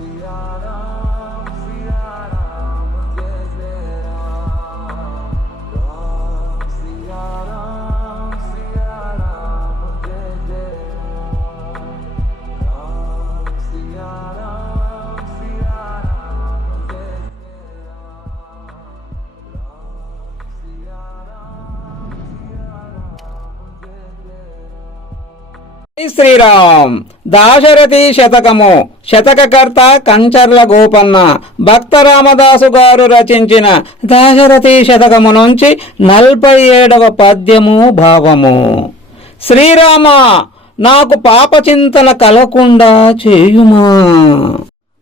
జై శ్రీరామ్. దాశరథి శతకము. శతకకర్త కంచర్ల గోపన్న. భక్త రామదాసు గారు రచించిన దాశరథి శతకము నుంచి నలభై ఏడవ పద్యము భావము. శ్రీరామ నాకు పాప చింతన కలకుండా చేయుమా?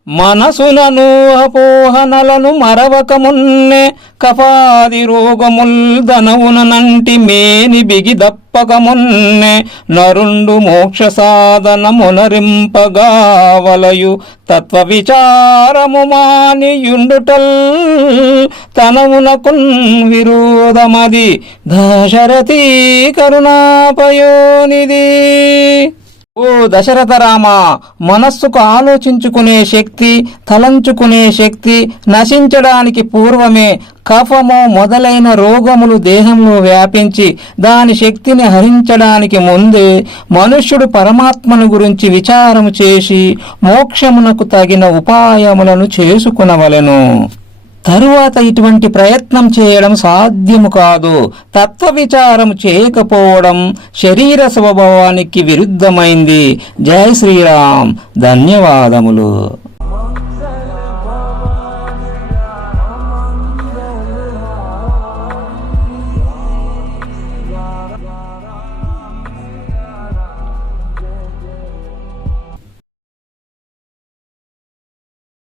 మనసులను అపోహనలను మరవకమున్నే కపాది రోగముల్ ధనవున నంటి మేని బిగి దప్పకమున్నే నరుండు మోక్ష సాధన మునరింపగావలయు తత్వ విచారము మానియుండుటల్ తనవునకున్ విరోధమది దశరథీ కరుణాపయోనిది ఓ దశరథ రామ మనస్సుకు ఆలోచించుకునే శక్తి తలంచుకునే శక్తి నశించడానికి పూర్వమే కఫము మొదలైన రోగములు దేహంలో వ్యాపించి దాని శక్తిని హరించడానికి ముందే మనుష్యుడు పరమాత్మను గురించి విచారము చేసి మోక్షమునకు తగిన ఉపాయములను చేసుకునవలెను. తరువాత ఇటువంటి ప్రయత్నం చేయడం సాధ్యము కాదు. తత్వ విచారం చేయకపోవడం శరీర స్వభావానికి విరుద్ధమైంది. జై శ్రీరామ్. ధన్యవాదములు.